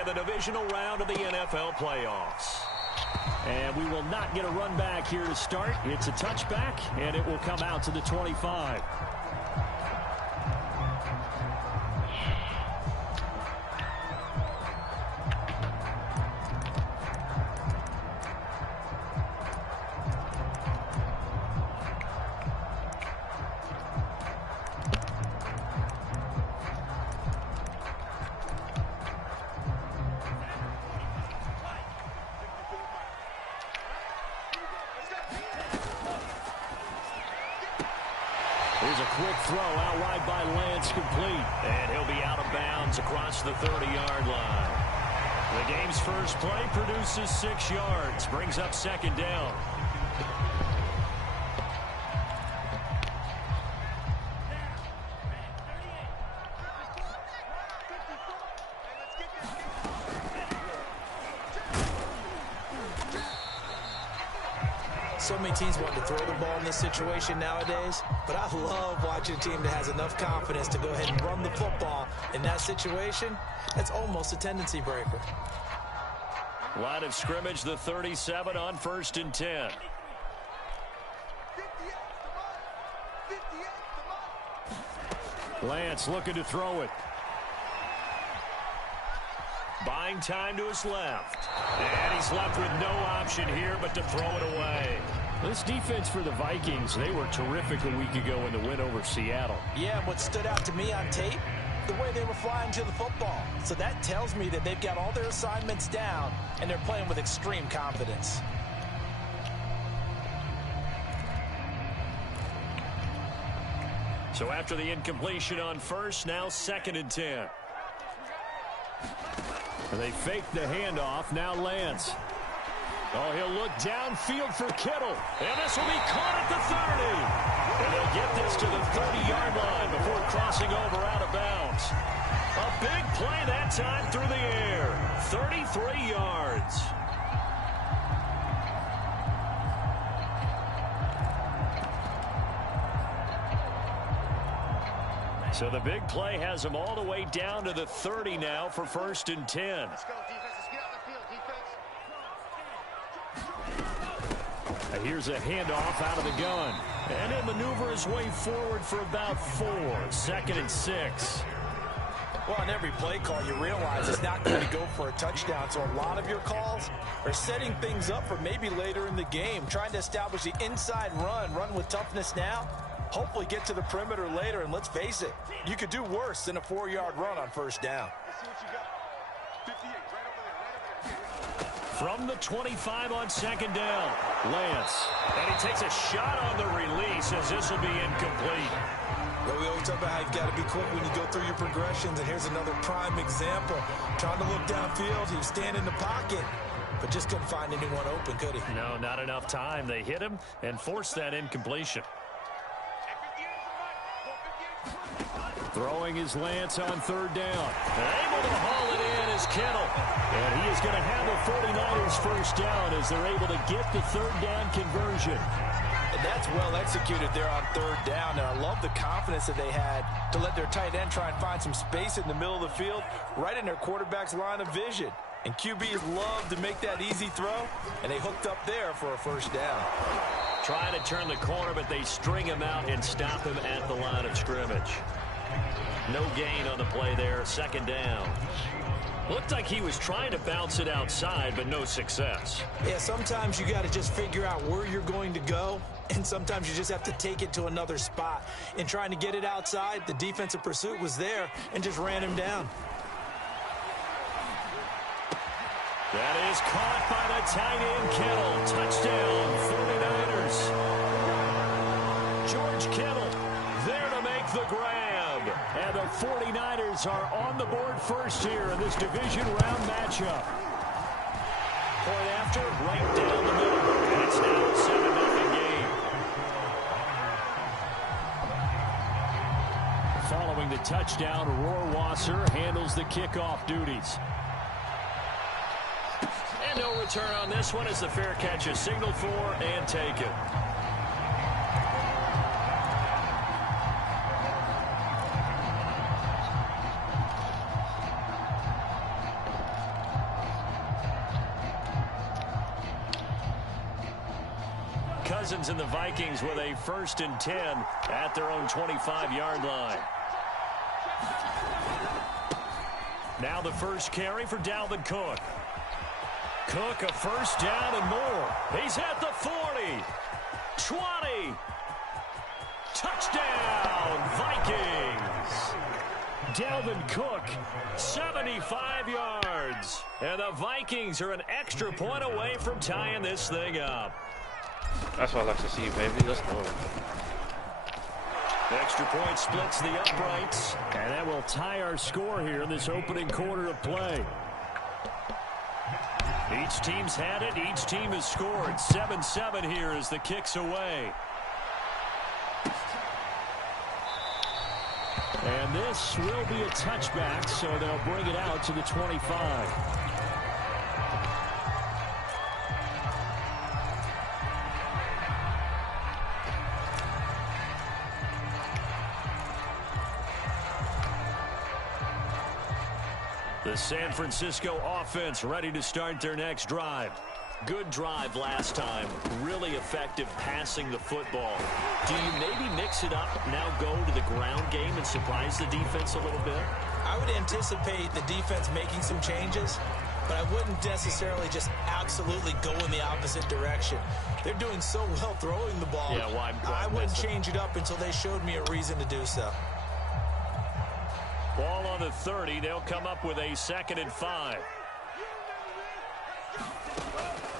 in the divisional round of the NFL playoffs. And we will not get a run back here to start. It's a touchback, and it will come out to the 25. Here's a quick throw out wide by Lance, complete. And he'll be out of bounds across the 30-yard line. The game's first play produces 6 yards, brings up second down. So many teams want to throw the ball in this situation nowadays, but I love watching a team that has enough confidence to go ahead and run the football. In that situation, that's almost a tendency breaker. Line of scrimmage, the 37 on 1st and 10. Lance looking to throw it. Buying time to his left. And he's left with no option here but to throw it away. This defense for the Vikings, they were terrific a week ago in the win over Seattle. Yeah, and what stood out to me on tape, the way they were flying to the football. So that tells me that they've got all their assignments down, and they're playing with extreme confidence. So after the incompletion on first, now 2nd and 10. They fake the handoff. Now Lance. Oh, he'll look downfield for Kittle. And this will be caught at the 30. And they'll get this to the 30-yard line before crossing over out of bounds. A big play that time through the air. 33 yards. So the big play has them all the way down to the 30 now for 1st and 10. Let's go, defense. Let's get out the field, defense. Here's a handoff out of the gun. And he'll maneuver his way forward for about 4. 2nd and 6. Well, on every play call, you realize it's not going to go for a touchdown. So a lot of your calls are setting things up for maybe later in the game, trying to establish the inside run with toughness now. Hopefully get to the perimeter later, and let's face it, you could do worse than a 4-yard run on 1st down. From the 25 on 2nd down, Lance. And he takes a shot on the release as this will be incomplete. Well, we always talk about how you've got to be quick when you go through your progressions, and here's another prime example. Trying to look downfield, he was standing in the pocket, but just couldn't find anyone open, could he? No, not enough time. They hit him and forced that incompletion. Throwing his Lance on 3rd down. Able to haul it in is Kittle. And he is going to have the 49ers 1st down as they're able to get the 3rd down conversion. And that's well executed there on 3rd down. And I love the confidence that they had to let their tight end try and find some space in the middle of the field, right in their quarterback's line of vision. And QBs love to make that easy throw, and they hooked up there for a 1st down. Trying to turn the corner, but they string him out and stop him at the line of scrimmage. No gain on the play there, 2nd down. Looked like he was trying to bounce it outside, but no success. Yeah, sometimes you got to just figure out where you're going to go, and sometimes you just have to take it to another spot. In trying to get it outside, the defensive pursuit was there and just ran him down. That is caught by the tight end, Kittle. Touchdown, 49ers. George Kittle there to make the grab. And the 49ers are on the board first here in this division round matchup. Point after, right down the middle. And it's now a 7-0 game. Following the touchdown, Rohrwasser handles the kickoff duties. And no return on this one as the fair catch is signaled for and taken. Cousins and the Vikings with a 1st and 10 at their own 25-yard line. Now the first carry for Dalvin Cook. Cook, a 1st down and more. He's at the 40. 20. Touchdown, Vikings. Dalvin Cook, 75 yards. And the Vikings are an extra point away from tying this thing up. That's what I like to see, baby. Let's go. Extra point splits the uprights. And that will tie our score here in this opening quarter of play. Each team's had it. Each team has scored. 7-7 here as the kick's away. And this will be a touchback, so they'll bring it out to the 25. The San Francisco offense ready to start their next drive. Good drive last time. Really effective passing the football. Do you maybe mix it up, now go to the ground game and surprise the defense a little bit? I would anticipate the defense making some changes, but I wouldn't necessarily just absolutely go in the opposite direction. They're doing so well throwing the ball. Yeah, why I wouldn't change it up until they showed me a reason to do so. Ball on the 30. They'll come up with a 2nd and 5.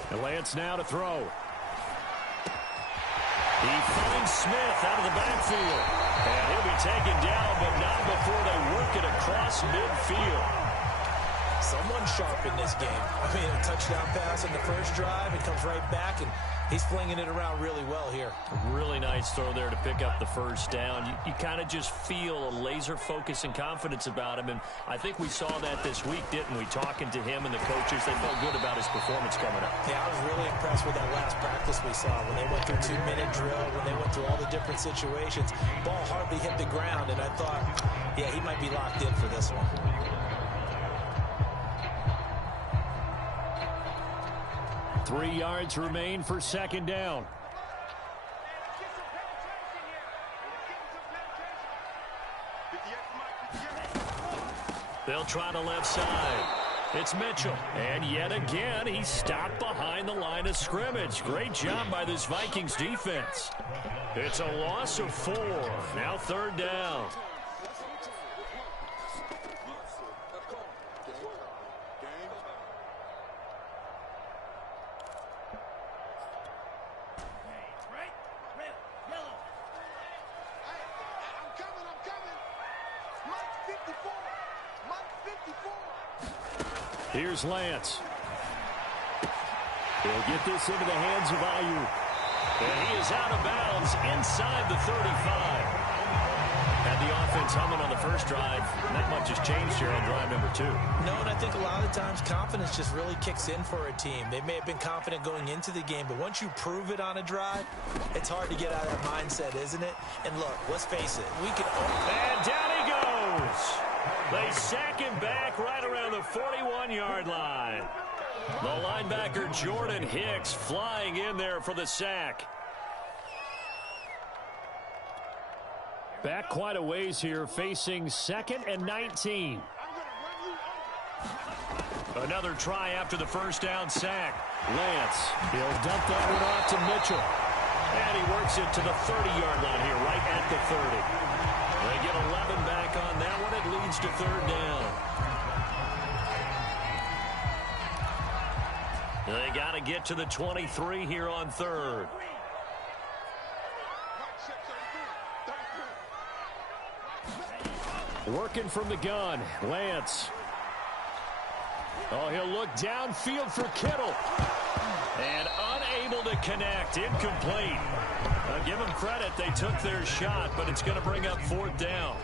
And Lance now to throw. He finds Smith out of the backfield. And he'll be taken down, but not before they work it across midfield. Someone sharp in this game. I mean, a touchdown pass in the first drive. It comes right back, and he's flinging it around really well here. Really nice throw there to pick up the 1st down. You kind of just feel a laser focus and confidence about him, and I think we saw that this week, didn't we? Talking to him and the coaches, they felt good about his performance coming up. Yeah, I was really impressed with that last practice we saw when they went through 2-minute drill, when they went through all the different situations. Ball hardly hit the ground, and I thought, yeah, he might be locked in for this one. 3 yards remain for 2nd down. They'll try the left side. It's Mitchell. And yet again, he's stopped behind the line of scrimmage. Great job by this Vikings defense. It's a loss of 4. Now 3rd down. Here's Lance. He'll get this into the hands of Ayuk. And he is out of bounds inside the 35. Had the offense humming on the first drive. Not much has changed here on drive number 2. No, and I think a lot of times confidence just really kicks in for a team. They may have been confident going into the game, but once you prove it on a drive, it's hard to get out of that mindset, isn't it? And look, let's face it. And down he goes. They sack him back right around the 41-yard line. The linebacker Jordan Hicks flying in there for the sack. Back quite a ways here, facing 2nd and 19. Another try after the first down sack. Lance, he'll dump that one off to Mitchell. And he works it to the 30-yard line here, right at the 30. They get 11 back on that one. It leads to 3rd down. They got to get to the 23 here on 3rd. Working from the gun, Lance. Oh, he'll look downfield for Kittle. And unable to connect. Incomplete. Give them credit. They took their shot, but it's going to bring up 4th down.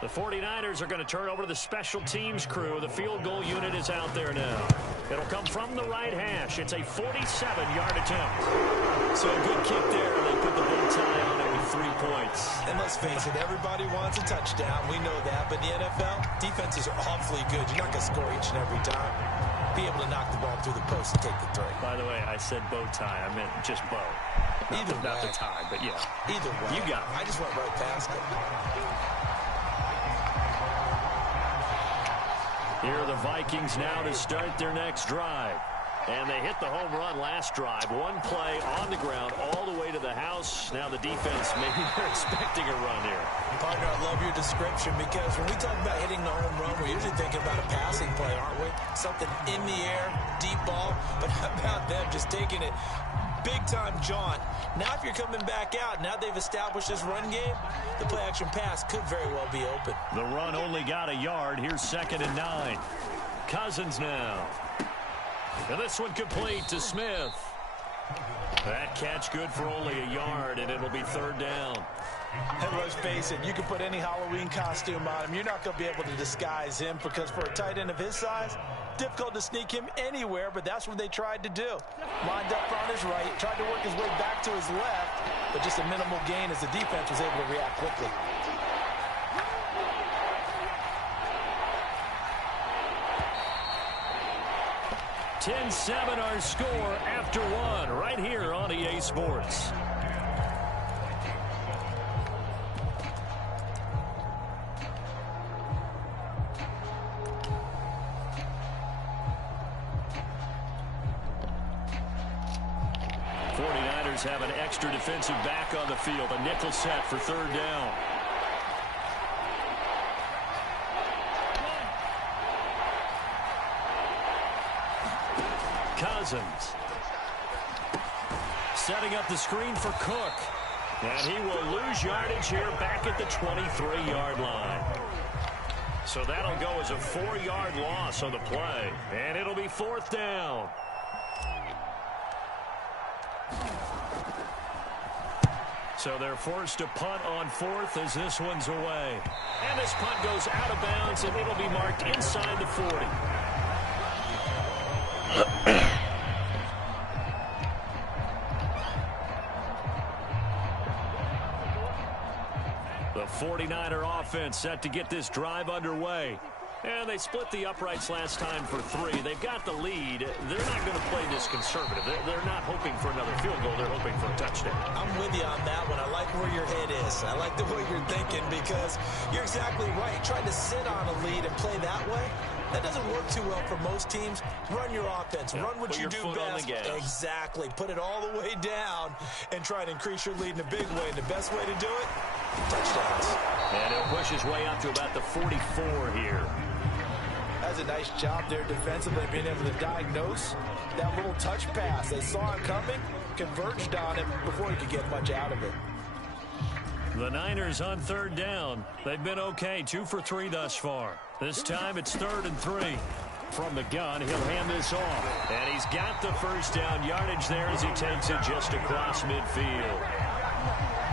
The 49ers are going to turn over to the special teams crew. The field goal unit is out there now. It'll come from the right hash. It's a 47-yard attempt. So a good kick there. They put the bow tie on it with 3 points. And let's face it, everybody wants a touchdown. We know that. But in the NFL, defenses are awfully good. You're not going to score each and every time. Be able to knock the ball through the post and take the three. By the way, I said bow tie. I meant just bow. Not the tie, but yeah. Either way. You got it. I just went right past it. Here are the Vikings now to start their next drive. And they hit the home run last drive. One play on the ground all the way to the house. Now the defense, maybe they're expecting a run here. Partner, I love your description because when we talk about hitting the home run, we're usually thinking about a passing play, aren't we? Something in the air, deep ball. But how about them just taking it big-time jaunt? Now if you're coming back out, now they've established this run game, the play-action pass could very well be open. The run only got a yard. Here's 2nd and 9. Cousins now. And this one complete to Smith. That catch good for only a yard, and it'll be 3rd down. And let's face it, you can put any Halloween costume on him. You're not going to be able to disguise him because for a tight end of his size, difficult to sneak him anywhere, but that's what they tried to do. Lined up on his right, tried to work his way back to his left, but just a minimal gain as the defense was able to react quickly. $10-7 our score after 1 right here on EA Sports. Have an extra defensive back on the field. A nickel set for 3rd down. Cousins. Setting up the screen for Cook. And he will lose yardage here back at the 23-yard line. So that'll go as a 4-yard loss on the play. And it'll be 4th down. So they're forced to punt on 4th as this one's away. And this punt goes out of bounds, and it'll be marked inside the 40. The 49er offense set to get this drive underway. And they split the uprights last time for 3. They've got the lead. They're not going to play this conservative. They're not hoping for another field goal. They're hoping for a touchdown. I'm with you on that one. I like where your head is. I like the way you're thinking because you're exactly right. Trying to sit on a lead and play that way, that doesn't work too well for most teams. Run your offense. Run what you do best. Exactly. Put it all the way down and try to increase your lead in a big way. And the best way to do it, touchdowns. And he'll push his way up to about the 44 here. That's a nice job there defensively, being able to diagnose that little touch pass. They saw it coming, converged on him before he could get much out of it. The Niners on 3rd down. They've been okay, 2 for 3 thus far. This time it's 3rd and 3. From the gun, he'll hand this off. And he's got the 1st down yardage there as he takes it just across midfield.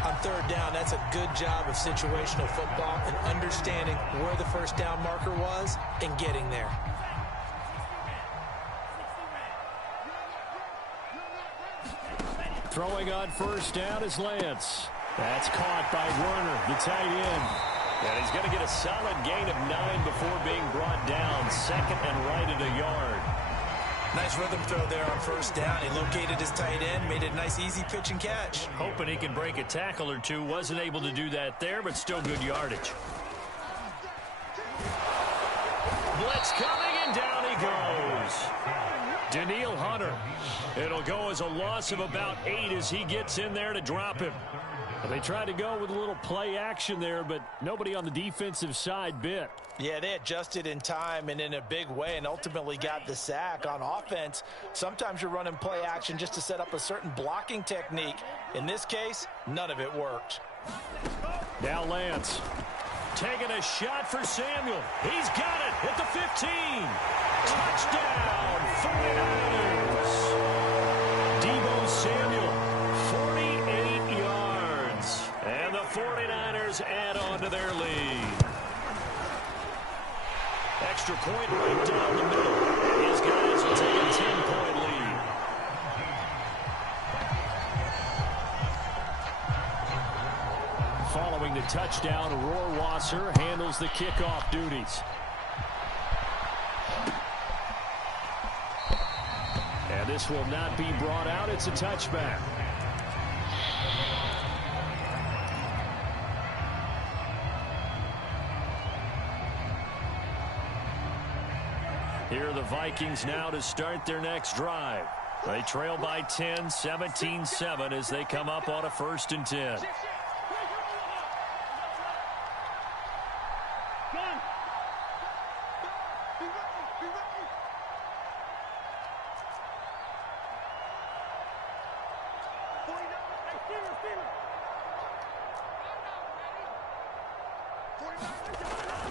On 3rd down, that's a good job of situational football and understanding where the 1st down marker was and getting there. Throwing on 1st down is Lance. That's caught by Werner, the tight end. And he's going to get a solid gain of 9 before being brought down. 2nd and right at a yard. Nice rhythm throw there on 1st down. He located his tight end, made it a nice easy pitch and catch. Hoping he can break a tackle or two. Wasn't able to do that there, but still good yardage. Blitz coming, and down he goes. Daniil Hunter. It'll go as a loss of about 8 as he gets in there to drop him. They tried to go with a little play action there, but nobody on the defensive side bit. Yeah, they adjusted in time and in a big way and ultimately got the sack. On offense, sometimes you're running play action just to set up a certain blocking technique. In this case, none of it worked. Now Lance taking a shot for Samuel. He's got it at the 15. Touchdown, 49ers. Deebo Samuel, 48 yards. And the 49ers add on to their lead. Extra point right down the middle. These guys will take a 10-point lead. touchdown. Rohrwasser handles the kickoff duties. And this will not be brought out. It's a touchback. Here are the Vikings now to start their next drive. They trail by 10, 17-7 as they come up on a 1st and 10.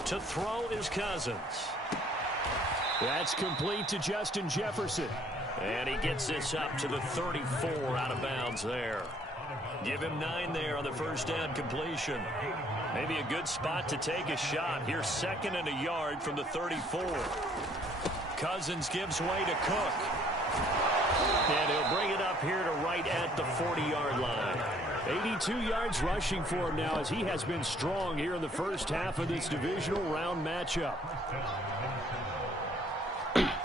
To throw is Cousins. That's complete to Justin Jefferson. And he gets this up to the 34 out of bounds there. Give him 9 there on the first down completion. Maybe a good spot to take a shot. Here's 2nd and a yard from the 34. Cousins gives way to Cook. And he'll bring it up here to right at the 40-yard line. 82 yards rushing for him now as he has been strong here in the first half of this divisional round matchup.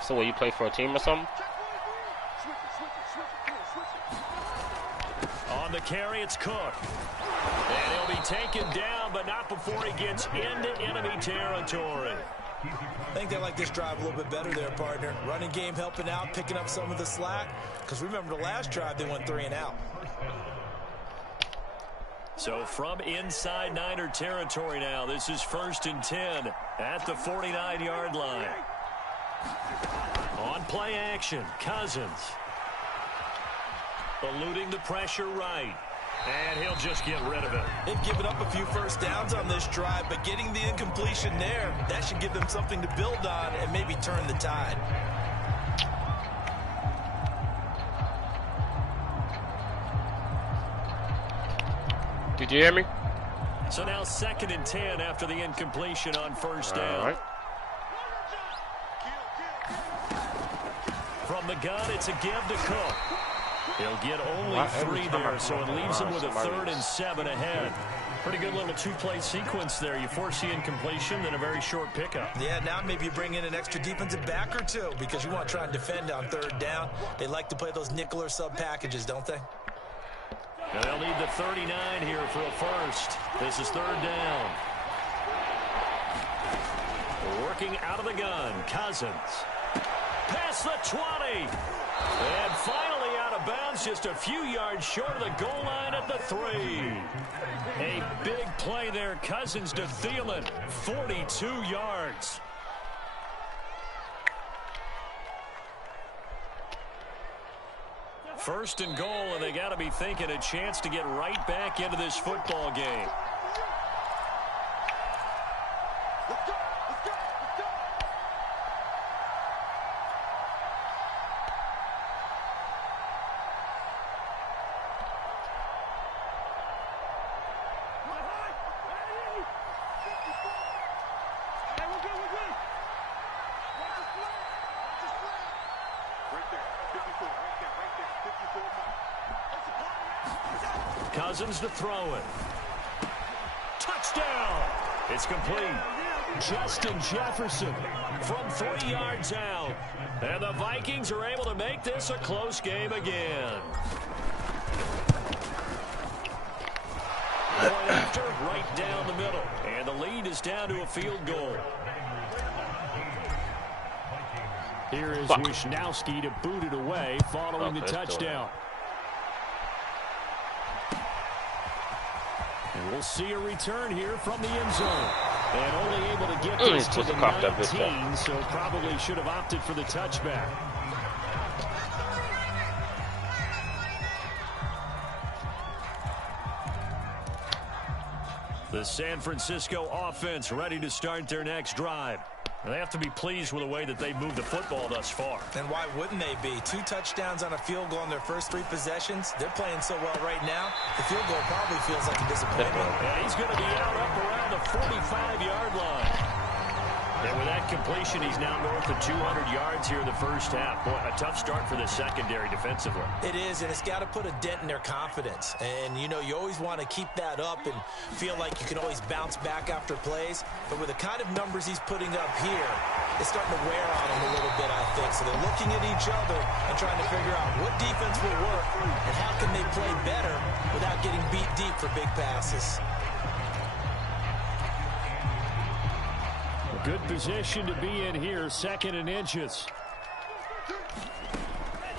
So will you play for a team or something? On the carry, it's Cook. And he'll be taken down, but not before he gets into enemy territory. I think they like this drive a little bit better there, partner. Running game helping out, picking up some of the slack. Because remember the last drive, they went 3 and out. So from inside Niner territory now, this is 1st and 10 at the 49-yard line. On play action, Cousins. Eluding the pressure right. And he'll just get rid of it. They've given up a few first downs on this drive, but getting the incompletion there, that should give them something to build on and maybe turn the tide. Did you hear me? So now 2nd and 10 after the incompletion on first down. All right. From the gun, it's a give to Cook. He'll get only 3 there, so it leaves him with a 3rd and 7 ahead. Pretty good little 2-play sequence there. You force the incompletion, then a very short pickup. Yeah, now maybe you bring in an extra defensive back or 2 because you want to try and defend on 3rd down. They like to play those nickel or sub packages, don't they? And they'll need the 39 here for a first. This is 3rd down. Working out of the gun, Cousins. Past the 20. And finally out of bounds, just a few yards short of the goal line at the 3. A big play there, Cousins to Thielen, 42 yards. First and goal, and they got to be thinking a chance to get right back into this football game. Cousins to throw it. Touchdown! It's complete. Justin Jefferson from 3 yards out. And the Vikings are able to make this a close game again. Point after, right down the middle. And the lead is down to a field goal. Here is Wisnowski to boot it away following the touchdown. And we'll see a return here from the end zone. And only able to get this to the 19, so probably should have opted for the touchback. The San Francisco offense ready to start their next drive. And they have to be pleased with the way that they moved the football thus far. And why wouldn't they be? 2 touchdowns on a field goal in their first 3 possessions. They're playing so well right now, the field goal probably feels like a disappointment. And he's going to be out up around the 45-yard line. And with that completion, he's now north of 200 yards here in the first half. Boy, a tough start for the secondary defensively. It is, and it's got to put a dent in their confidence. And, you know, you always want to keep that up and feel like you can always bounce back after plays. But with the kind of numbers he's putting up here, it's starting to wear on them a little bit, I think. So they're looking at each other and trying to figure out what defense will work and how can they play better without getting beat deep for big passes. Good position to be in here, 2nd and inches.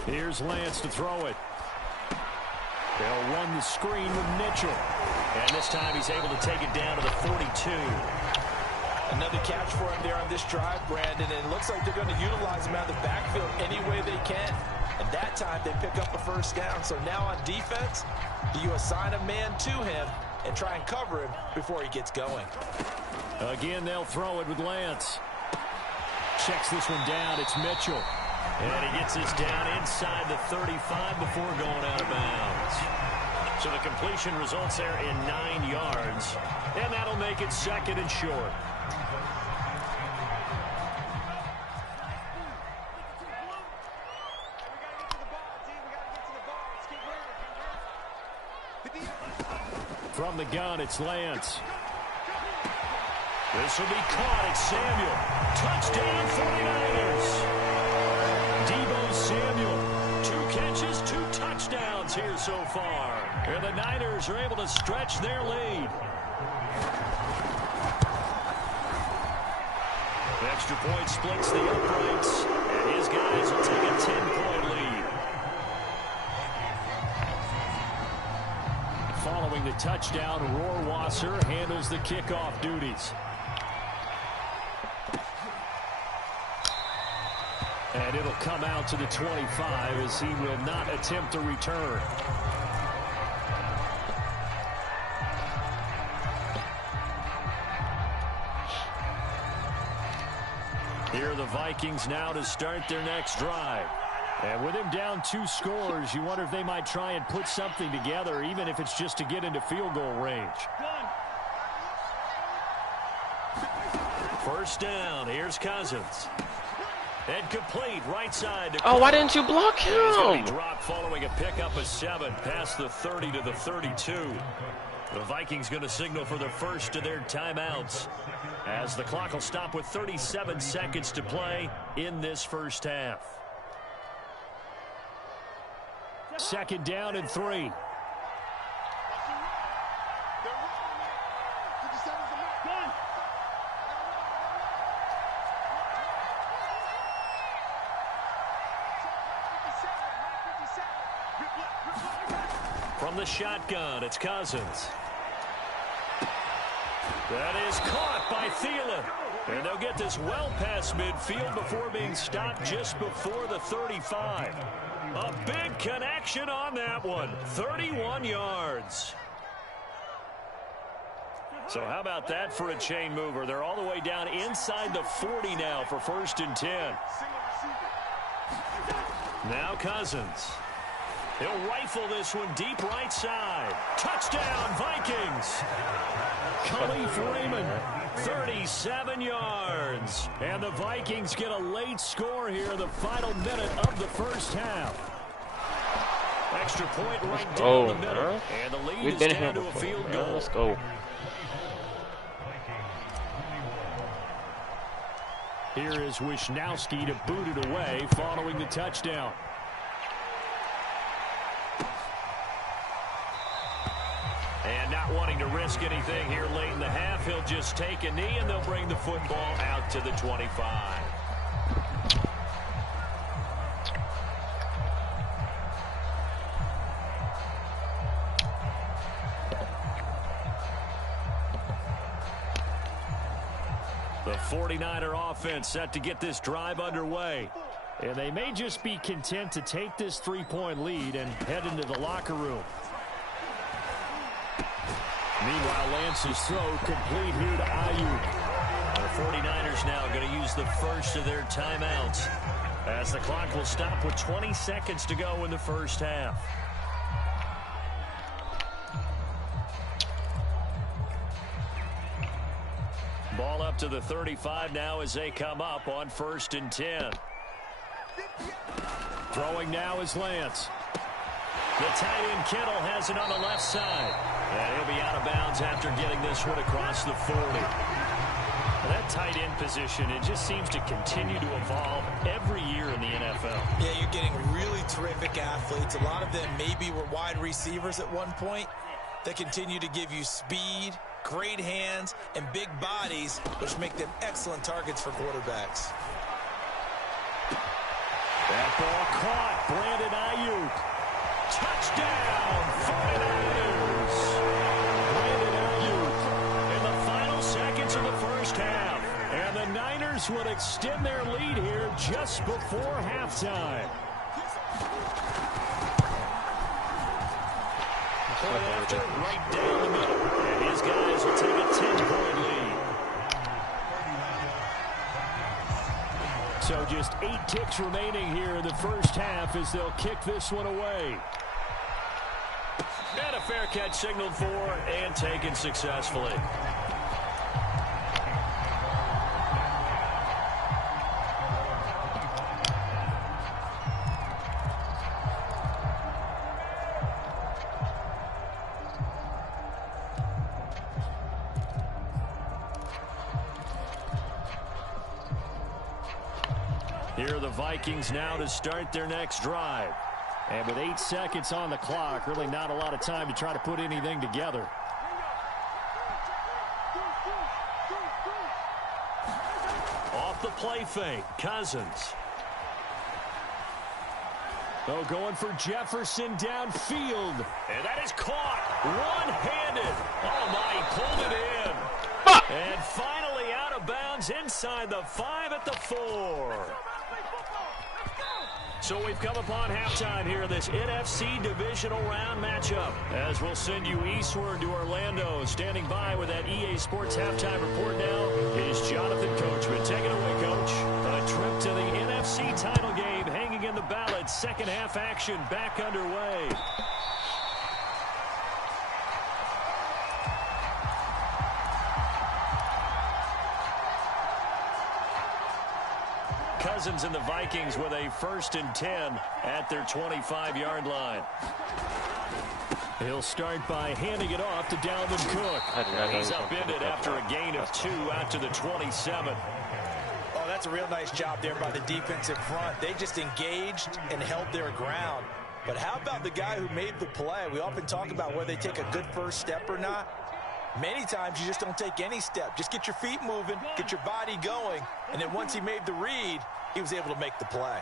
Here's Lance to throw it. They'll run the screen with Mitchell. And this time he's able to take it down to the 42. Another catch for him there on this drive, Brandon. And it looks like they're going to utilize him out of the backfield any way they can. And that time they pick up a first down. So now on defense, you assign a man to him and try and cover him before he gets going. Again, they'll throw it with Lance. Checks this one down. It's Mitchell. And he gets this down inside the 35 before going out of bounds. So the completion results there in 9 yards. And that'll make it 2nd and short. From the gun, it's Lance. This will be caught. It's Samuel. Touchdown, 49ers. Debo Samuel. 2 catches, 2 touchdowns here so far. And the Niners are able to stretch their lead. The extra point splits the uprights. And his guys will take a 10-point lead. Following the touchdown, Rohrwasser handles the kickoff duties. And it'll come out to the 25 as he will not attempt a return. Here are the Vikings now to start their next drive. And with him down 2 scores, you wonder if they might try and put something together, even if it's just to get into field goal range. First down, here's Cousins. And complete, right side. Oh, why didn't you block him? He's going to be dropped following a pickup of 7 past the 30 to the 32. The Vikings going to signal for the first of their timeouts as the clock will stop with 37 seconds to play in this first half. 2nd down and 3. From the shotgun, it's Cousins. That is caught by Thielen. And they'll get this well past midfield before being stopped just before the 35. A big connection on that one. 31 yards. So how about that for a chain mover? They're all the way down inside the 40 now for 1st and 10. Now Cousins. He'll rifle this one deep right side. Touchdown, Vikings. Khalif Raymond, 37 yards. And the Vikings get a late score here in the final minute of the first half. Extra point right down the middle. And the lead is down to a field goal. Let's go. Here is Wisnowski to boot it away following the touchdown. And not wanting to risk anything here late in the half, he'll just take a knee and they'll bring the football out to the 25. The 49er offense set to get this drive underway. And they may just be content to take this 3-point lead and head into the locker room. Meanwhile, Lance's throw complete here to Ayuk. The 49ers now going to use the first of their timeouts as the clock will stop with 20 seconds to go in the first half. Ball up to the 35 now as they come up on 1st and 10. Throwing now is Lance. The tight end Kittle has it on the left side. And he'll be out of bounds after getting this one across the 40. That tight end position, it just seems to continue to evolve every year in the NFL. Yeah, you're getting really terrific athletes. A lot of them maybe were wide receivers at one point. They continue to give you speed, great hands, and big bodies, which make them excellent targets for quarterbacks. That ball caught. Brandon Ayuk. Touchdown, 49ers. Brandon Ayuk in the final seconds of the first half. And the Niners would extend their lead here just before halftime. Point after, right down the middle. And his guys will take a 10-point lead. So just 8 ticks remaining here in the first half as they'll kick this one away. And a fair catch signaled for and taken successfully. Here are the Vikings now to start their next drive. And with 8 seconds on the clock, really not a lot of time to try to put anything together. Off the play fake, Cousins. Oh, going for Jefferson downfield. And that is caught one-handed. Oh, my, he pulled it in. And finally out of bounds inside the 5 at the 4. So we've come upon halftime here in this NFC divisional round matchup. As we'll send you eastward to Orlando. Standing by with that EA Sports halftime report now is Jonathan Coachman. Take it away, Coach. A trip to the NFC title game hanging in the balance. Second half action back underway. Cousins and the Vikings with a 1st and 10 at their 25-yard line. He'll start by handing it off to Dalvin Cook. He's upended after a gain of 2 out to the 27. Oh, that's a real nice job there by the defensive front. They just engaged and held their ground. But how about the guy who made the play? We often talk about whether they take a good first step or not. Many times you just don't take any step. Just get your feet moving, get your body going, and then once he made the read, he was able to make the play.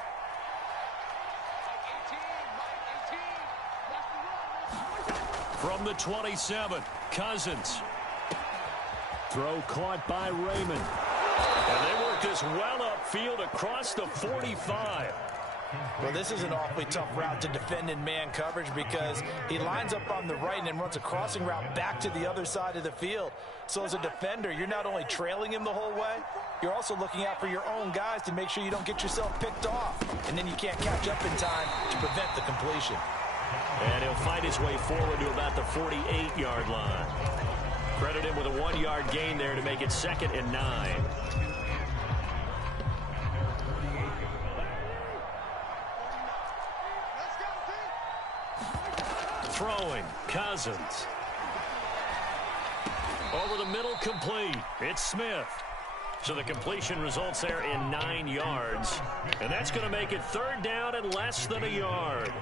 From the 27, Cousins. Throw caught by Raymond. And they work this well upfield across the 45. Well, this is an awfully tough route to defend in man coverage because he lines up on the right and then runs a crossing route back to the other side of the field. So as a defender, you're not only trailing him the whole way, you're also looking out for your own guys to make sure you don't get yourself picked off. And then you can't catch up in time to prevent the completion. And he'll fight his way forward to about the 48-yard line. Credit him with a 1-yard gain there to make it 2nd and 9. Throwing, Cousins. Over the middle, complete. It's Smith. So the completion results there in 9 yards. And that's going to make it 3rd down and less than a yard.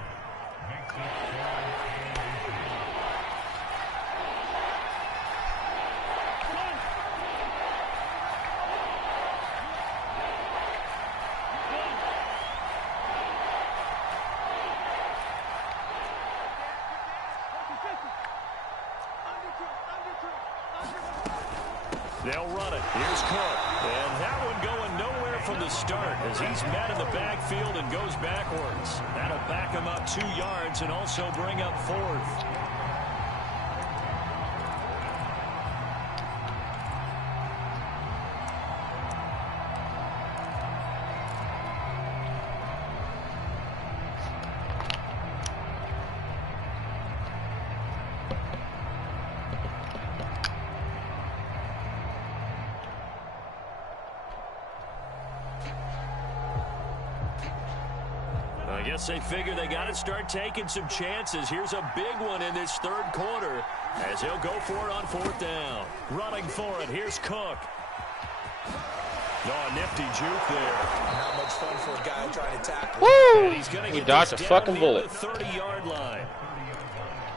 They'll run it. Here's Cook. And that one going nowhere from the start as he's met in the backfield and goes backwards. That'll back him up 2 yards and also bring up 4th. guess they figure they got to start taking some chances. Here's a big one in this third quarter as he'll go for it on fourth down. Running for it, here's Cook. Oh, nifty juke there. Not much fun for a guy trying to tackle. Woo! And he's going to He get dodged a this fucking down bullet. the 30-yard line.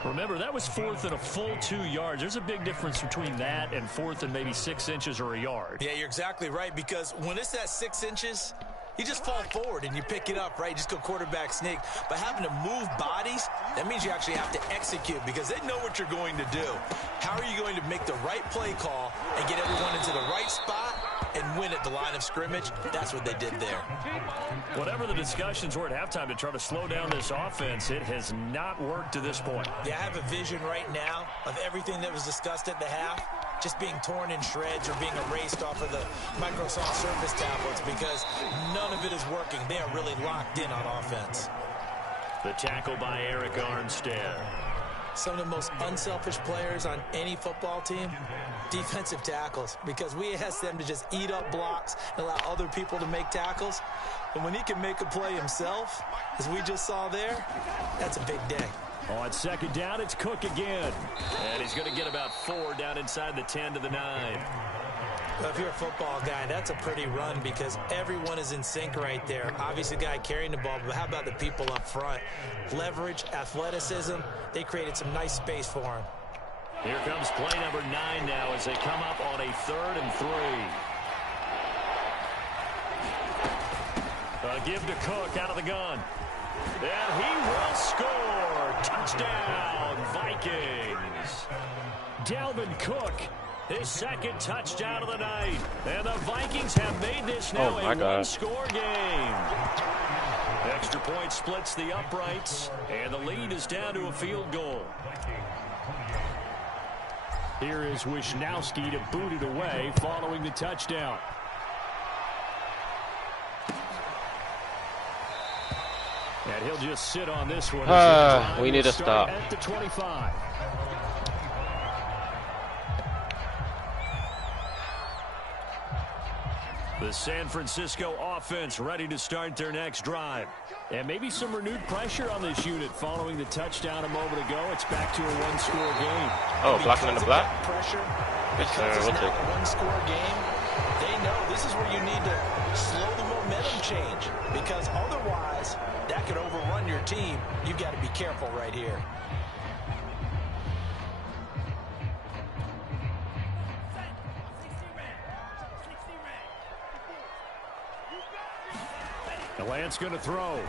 Remember, that was fourth and a full 2 yards. There's a big difference between that and fourth and maybe 6 inches or a yard. Yeah, you're exactly right, because when it's at 6 inches, you just fall forward and you pick it up, right? You just go quarterback sneak. But having to move bodies, that means you actually have to execute because they know what you're going to do. How are you going to make the right play call and get everyone into the right spot and win at the line of scrimmage? That's what they did there. Whatever the discussions were at halftime to try to slow down this offense, it has not worked to this point. Yeah, I have a vision right now of everything that was discussed at the half just being torn in shreds or being erased off of the Microsoft Surface tablets because none of it is working. They are really locked in on offense. The tackle by Eric Armstead. Some of the most unselfish players on any football team, defensive tackles, because we ask them to just eat up blocks and allow other people to make tackles. And when he can make a play himself, as we just saw there, that's a big day. On second down, it's Cook again. And he's going to get about 4 down inside the 10 to the 9. Well, if you're a football guy, that's a pretty run because everyone is in sync right there. Obviously, the guy carrying the ball, but how about the people up front? Leverage, athleticism, they created some nice space for him. Here comes play number 9 now as they come up on a 3rd and 3. Give to Cook out of the gun. And he will score. Touchdown, Vikings. Dalvin Cook, his second touchdown of the night. And the Vikings have made this now a one-score game. Extra point splits the uprights, and the lead is down to a field goal. Here is Wisnowski to boot it away following the touchdown. And he'll just sit on this one. We need to stop. At the 25. The San Francisco offense ready to start their next drive. And maybe some renewed pressure on this unit following the touchdown a moment ago. It's back to a one-score game. Oh, blocking in the black? Pressure, Yes, because sir. it's now a one-score game, they know this is where you need to slow the momentum change because otherwise that could overrun your team. You've got to be careful right here. The Lance going to throw.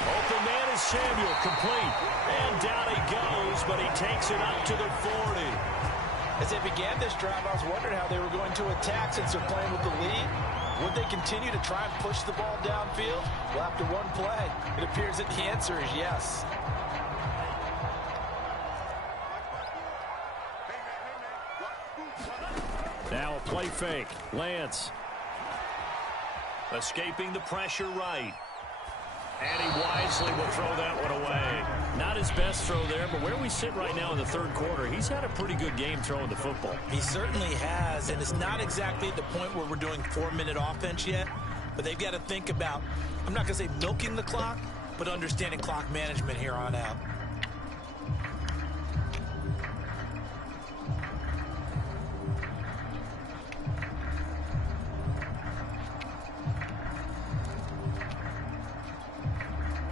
Open man is Samuel, complete. And down he goes, but he takes it up to the 40. As they began this drive, I was wondering how they were going to attack since they're playing with the lead. Would they continue to try and push the ball downfield? Well, after one play, it appears that the answer is yes. Now a play fake. Lance. Escaping the pressure right. And he wisely will throw that one away. Not his best throw there, but where we sit right now in the third quarter, he's had a pretty good game throwing the football. He certainly has, and it's not exactly at the point where we're doing 4-minute offense yet, but they've got to think about, I'm not going to say milking the clock, but understanding clock management here on out.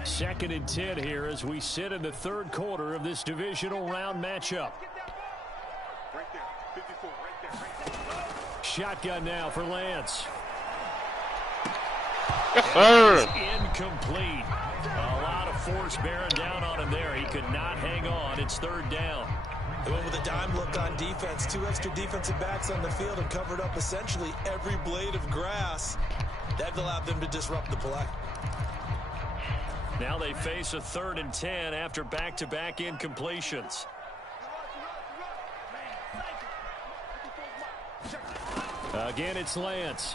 Second and 10 here as we sit in the third quarter of this divisional round matchup. Right there, 54, right there. Shotgun now for Lance. Yes, sir. Incomplete. A lot of force bearing down on him there. He could not hang on. It's third down. They went with a dime look on defense. 2 extra defensive backs on the field and covered up essentially every blade of grass. That allowed them to disrupt the play. Now they face a 3rd and 10 after back-to-back incompletions. Again, it's Lance.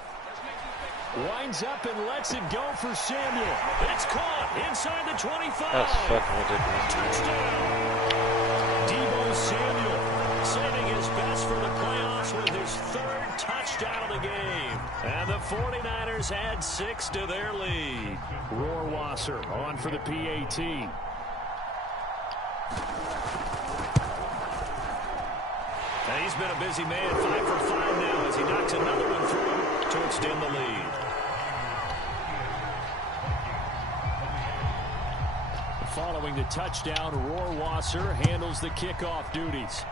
Winds up and lets it go for Samuel. It's caught inside the 25. That's fucking ridiculous. Touchdown. Deebo Samuel saving his best for the playoffs with his 3rd touchdown of the game. And the 49ers add 6 to their lead. Rohrwasser on for the PAT. And he's been a busy man, 5 for 5 now as he knocks another one through to extend the lead. Following the touchdown, Rohrwasser handles the kickoff duties.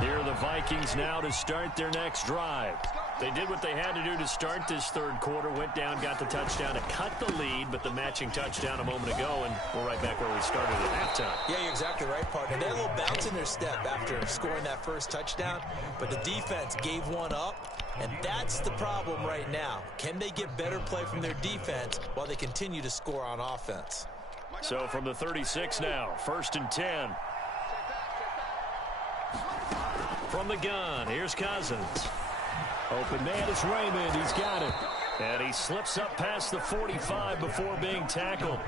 Here are the Vikings now to start their next drive. They did what they had to do to start this 3rd quarter, went down, got the touchdown to cut the lead, but the matching touchdown a moment ago, and we're right back where we started at halftime. Yeah, you're exactly right, partner. They had a little bounce in their step after scoring that first touchdown, but the defense gave one up, and that's the problem right now. Can they get better play from their defense while they continue to score on offense? So from the 36 now, 1st and 10. From the gun, here's Cousins. Open man is Raymond. He's got it. And he slips up past the 45 before being tackled.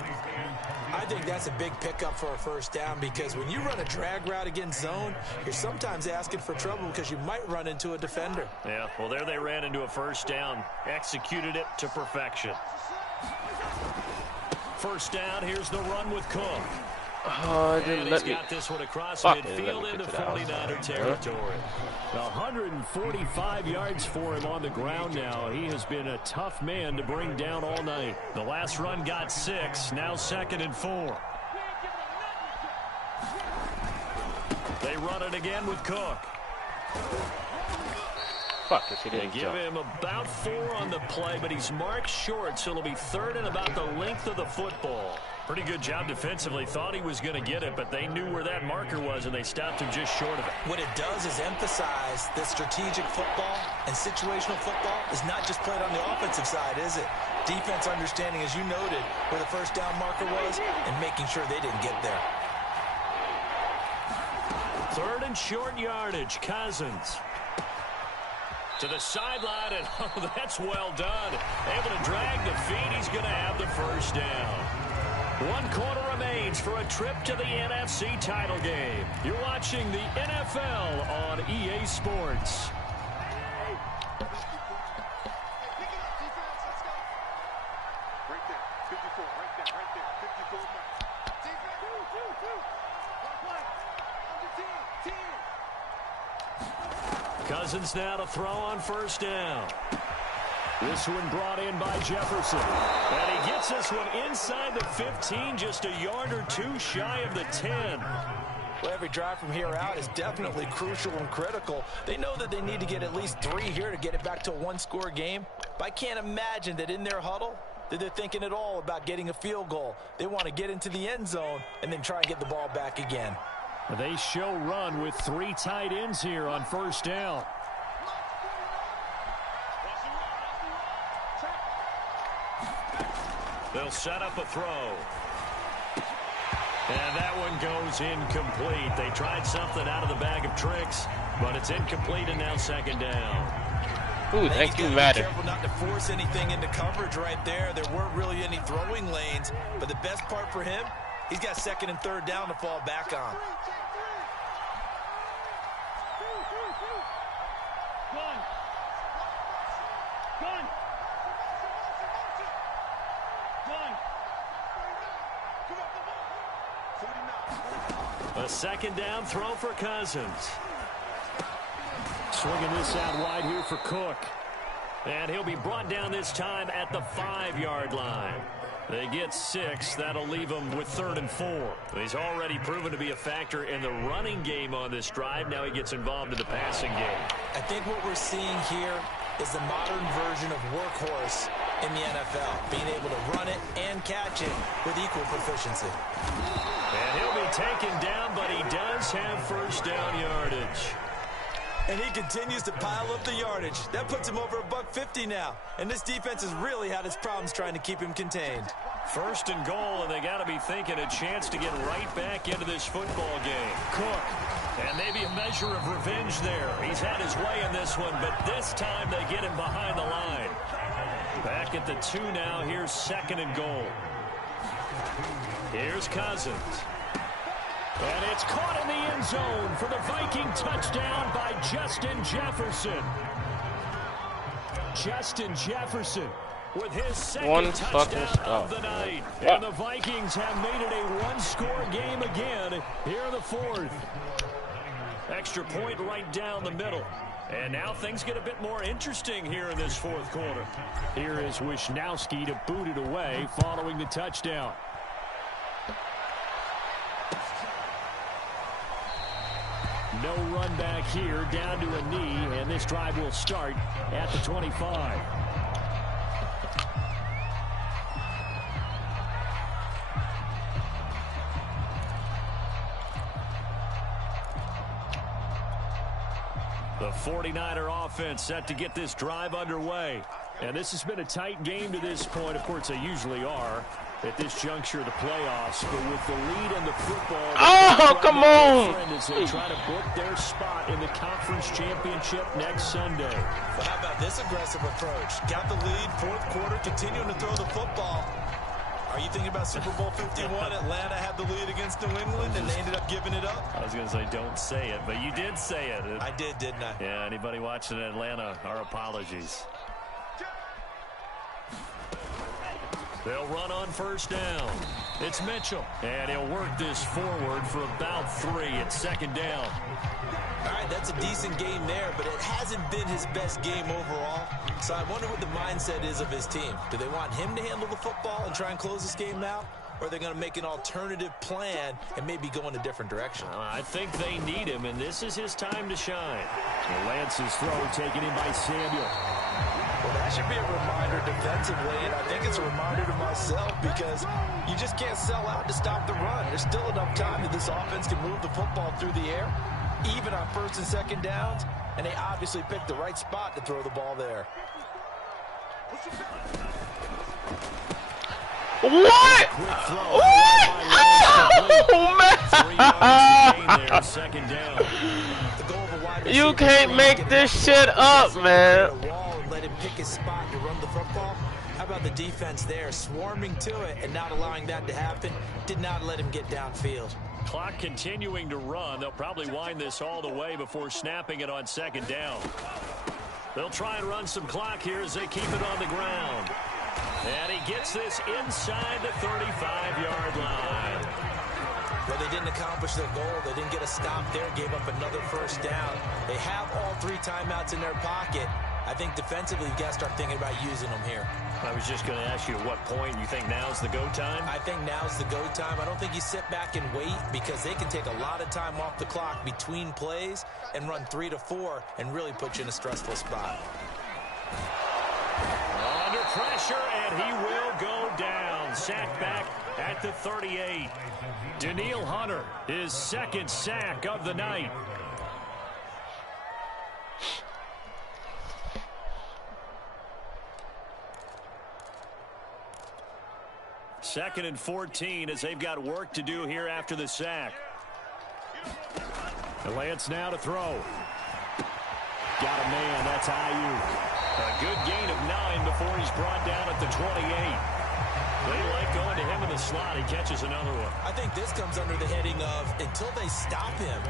I think that's a big pickup for a 1st down because when you run a drag route against zone, you're sometimes asking for trouble because you might run into a defender. Yeah, well, there they ran into a 1st down. Executed it to perfection. 1st down, here's the run with Cook. Oh, it didn't let me. Got this one across Fuck, midfield into 49er territory. 145 yards for him on the ground now. He has been a tough man to bring down all night. The last run got 6, now 2nd and 4. They run it again with Cook. Fuck if he They didn't give jump. him about 4 on the play, but he's marked short, so it'll be 3rd and about the length of the football. Pretty good job defensively. Thought he was going to get it, but they knew where that marker was, and they stopped him just short of it. What it does is emphasize that strategic football and situational football is not just played on the offensive side, is it? Defense understanding, as you noted, where the 1st down marker was and making sure they didn't get there. 3rd and short yardage. Cousins to the sideline, and oh, that's well done. Able to drag the feet. He's going to have the 1st down. 1 quarter remains for a trip to the NFC title game. You're watching the NFL on EA Sports. Right there. 54. Right there. Right there. 54. Cousins now to throw on 1st down. This one brought in by Jefferson. And he gets this one inside the 15, just a yard or 2 shy of the 10. Well, every drive from here out is definitely crucial and critical. They know that they need to get at least 3 here to get it back to a 1-score game. But I can't imagine that in their huddle that they're thinking at all about getting a field goal. They want to get into the end zone and then try and get the ball back again. They show run with 3 tight ends here on 1st down. They'll set up a throw. And that one goes incomplete. They tried something out of the bag of tricks, but it's incomplete and now 2nd down. Ooh, thank you, Madden. Careful not to force anything into coverage right there. There weren't really any throwing lanes, but the best part for him, he's got 2nd and 3rd down to fall back on. A 2nd down throw for Cousins. Swinging this out wide here for Cook. And he'll be brought down this time at the 5-yard line. They get 6. That'll leave him with 3rd and 4. He's already proven to be a factor in the running game on this drive. Now he gets involved in the passing game. I think what we're seeing here is the modern version of workhorse in the NFL, being able to run it and catch it with equal proficiency. And he'll be taken down, but he does have 1st down yardage. And he continues to pile up the yardage. That puts him over $150 now. And this defense has really had its problems trying to keep him contained. 1st and goal, and they got to be thinking a chance to get right back into this football game. Cook, and maybe a measure of revenge there. He's had his way in this one, but this time they get him behind the line. Back at the 2 now. Here's 2nd and goal. Here's Cousins. And it's caught in the end zone for the Viking touchdown by Justin Jefferson. Justin Jefferson with his 2nd touchdown of the night. And the Vikings have made it a one-score game again here in the 4th. Extra point right down the middle. And now things get a bit more interesting here in this 4th quarter. Here is Wisnowski to boot it away following the touchdown. No run back here, down to a knee, and this drive will start at the 25. The 49er offense set to get this drive underway. And this has been a tight game to this point. Of course, they usually are at this juncture of the playoffs. But with the lead in the football, oh, come on! As they try to book their spot in the conference championship next Sunday. But how about this aggressive approach? Got the lead, 4th quarter, continuing to throw the football. Are you thinking about Super Bowl 51? Atlanta had the lead against New England, and they ended up giving it up? I was going to say, don't say it, but you did say it. I did, didn't I? Yeah, anybody watching Atlanta, our apologies. They'll run on 1st down. It's Mitchell, and he'll work this forward for about 3 at 2nd down. All right, that's a decent game there, but it hasn't been his best game overall. So I wonder what the mindset is of his team. Do they want him to handle the football and try and close this game out? Or are they going to make an alternative plan and maybe go in a different direction? I think they need him, and this is his time to shine. Lance's throw taken in by Samuel. Well, that should be a reminder defensively, and I think it's a reminder to myself because you just can't sell out to stop the run. There's still enough time that this offense can move the football through the air, even on 1st and 2nd downs, and they obviously picked the right spot to throw the ball there. What? What? Oh, man. 2nd down. You can't make this shit up, man. Let him pick his spot to run the football. How about the defense there, swarming to it and not allowing that to happen? Did not let him get downfield. Clock continuing to run. They'll probably wind this all the way before snapping it on 2nd down. They'll try and run some clock here as they keep it on the ground. And he gets this inside the 35-yard line. Well, they didn't accomplish their goal. They didn't get a stop there, gave up another 1st down. They have all 3 timeouts in their pocket. I think defensively, you've got to start thinking about using them here. I was just going to ask you at what point you think now's the go time? I think now's the go time. I don't think you sit back and wait because they can take a lot of time off the clock between plays and run 3 to 4 and really put you in a stressful spot. Under pressure, and he will go down. Sacked back at the 38. Daniil Hunter, his 2nd sack of the night. Second and 14 as they've got work to do here after the sack. And Lance now to throw. Got a man. That's Ayuk. A good gain of 9 before he's brought down at the 28. They like going to him in the slot. He catches another one. I think this comes under the heading of until they stop him,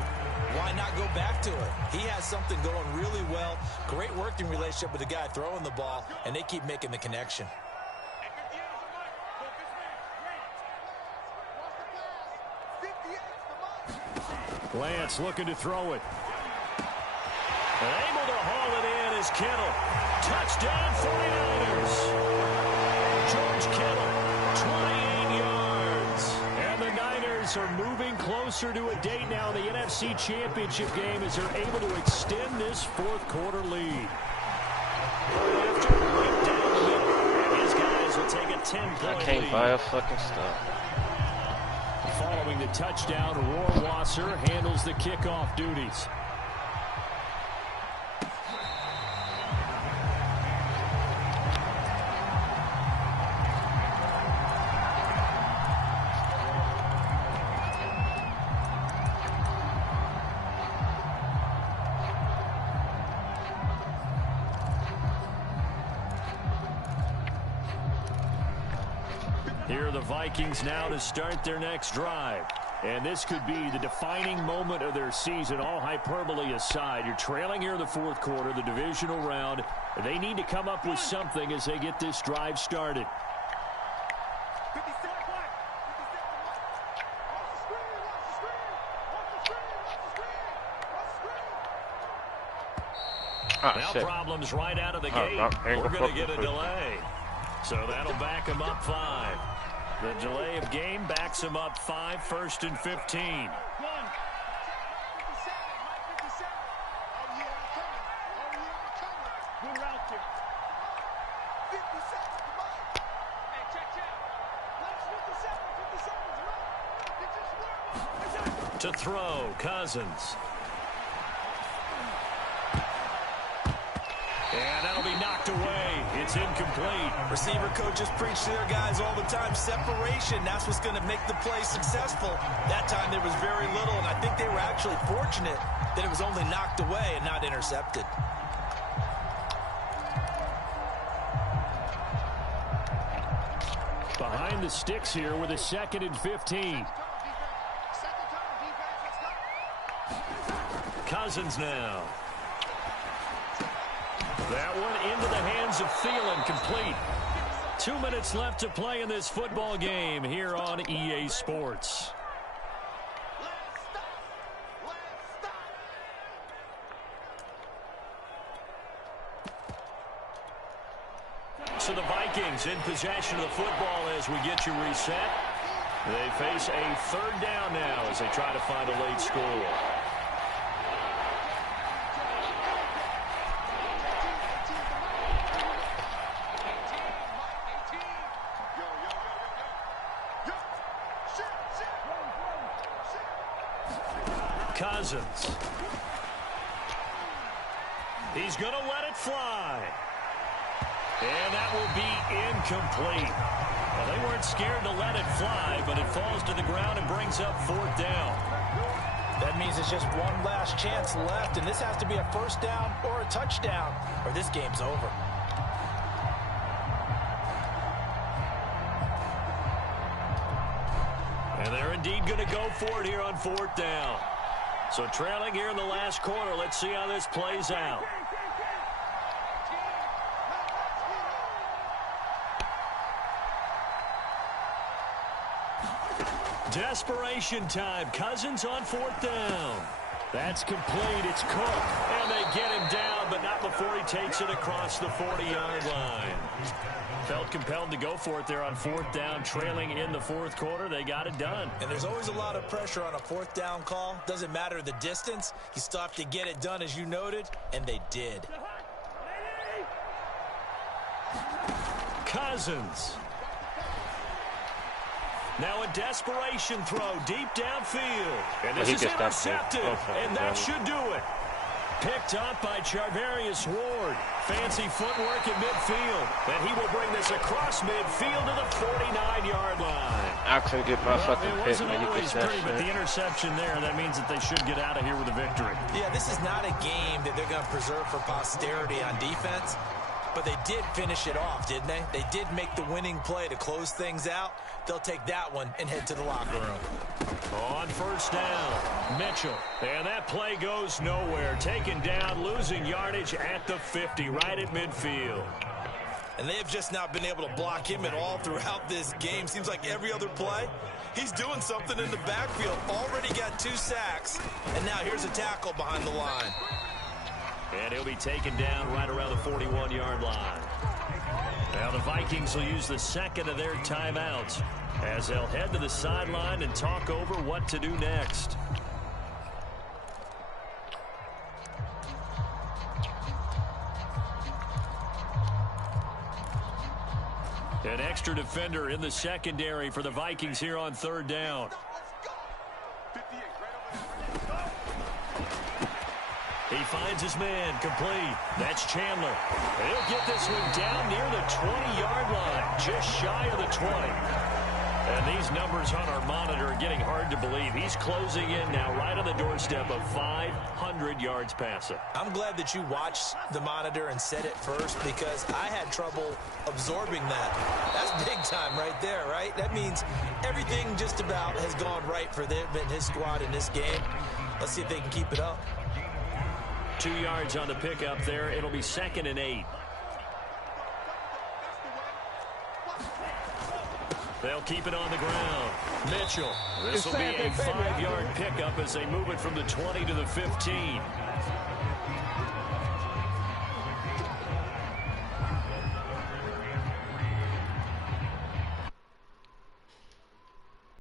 why not go back to it? He has something going really well. Great working relationship with the guy throwing the ball, and they keep making the connection. Lance looking to throw it. And able to haul it in is Kittle. Touchdown 49ers. George Kittle, 28 yards. And the Niners are moving closer to a date now in the NFC Championship game as they're able to extend this 4th quarter lead. After right down the middle, these guys will take a 10-point lead. I can't buy a fucking stop. Following the touchdown, Rohrwasser handles the kickoff duties. Here are the Vikings now to start their next drive. And this could be the defining moment of their season, all hyperbole aside. You're trailing here in the fourth quarter, the divisional round. They need to come up with something as they get this drive started. Now problems right out of the gate. We're going to get a delay. So that'll back him up 5. The delay of game backs him up 5, 1st and 15. To throw, Cousins. And that'll be knocked away. It's incomplete. Receiver coaches preach to their guys all the time. Separation, that's what's going to make the play successful. That time there was very little, and I think they were actually fortunate that it was only knocked away and not intercepted. Behind the sticks here with a 2nd and 15. Cousins now. That one into the hands of Thielen, complete. 2 minutes left to play in this football game here on EA Sports. So the Vikings in possession of the football as we get you reset. They face a 3rd down now as they try to find a late score. Cousins. He's going to let it fly. And that will be incomplete. Well, they weren't scared to let it fly, but it falls to the ground and brings up 4th down. That means it's just one last chance left, and this has to be a 1st down or a touchdown, or this game's over. And they're indeed going to go for it here on 4th down. So trailing here in the last quarter, let's see how this plays out. Desperation time. Cousins on 4th down. That's complete. It's Cook. And they get him down, but not before he takes it across the 40-yard line. Felt compelled to go for it there on 4th down, trailing in the 4th quarter. They got it done. And there's always a lot of pressure on a 4th down call. Doesn't matter the distance. You still have to get it done, as you noted, and they did. Cousins. Now a desperation throw deep downfield. And this is intercepted, and that should do it. Picked up by Charvarius Ward. Fancy footwork in midfield. And he will bring this across midfield to the 49-yard line. I couldn't get my fucking pick. It wasn't always pretty, but the interception there, that means that they should get out of here with a victory. Yeah, this is not a game that they're going to preserve for posterity on defense. But they did finish it off, didn't they? They did make the winning play to close things out. They'll take that one and head to the locker room. On 1st down, Mitchell. And that play goes nowhere. Taken down, losing yardage at the 50, right at midfield. And they have just not been able to block him at all throughout this game. Seems like every other play, he's doing something in the backfield. Already got 2 sacks. And now here's a tackle behind the line. And he'll be taken down right around the 41-yard line. Now the Vikings will use the 2nd of their timeouts as they'll head to the sideline and talk over what to do next. An extra defender in the secondary for the Vikings here on 3rd down. He finds his man, complete. That's Chandler. And he'll get this one down near the 20-yard line, just shy of the 20. And these numbers on our monitor are getting hard to believe. He's closing in now right on the doorstep of 500 yards passing. I'm glad that you watched the monitor and said it first because I had trouble absorbing that. That's big time right there, right? That means everything just about has gone right for them and his squad in this game. Let's see if they can keep it up. 2 yards on the pickup there. It'll be 2nd and 8. They'll keep it on the ground. Mitchell. This will be a 5-yard pickup as they move it from the 20 to the 15.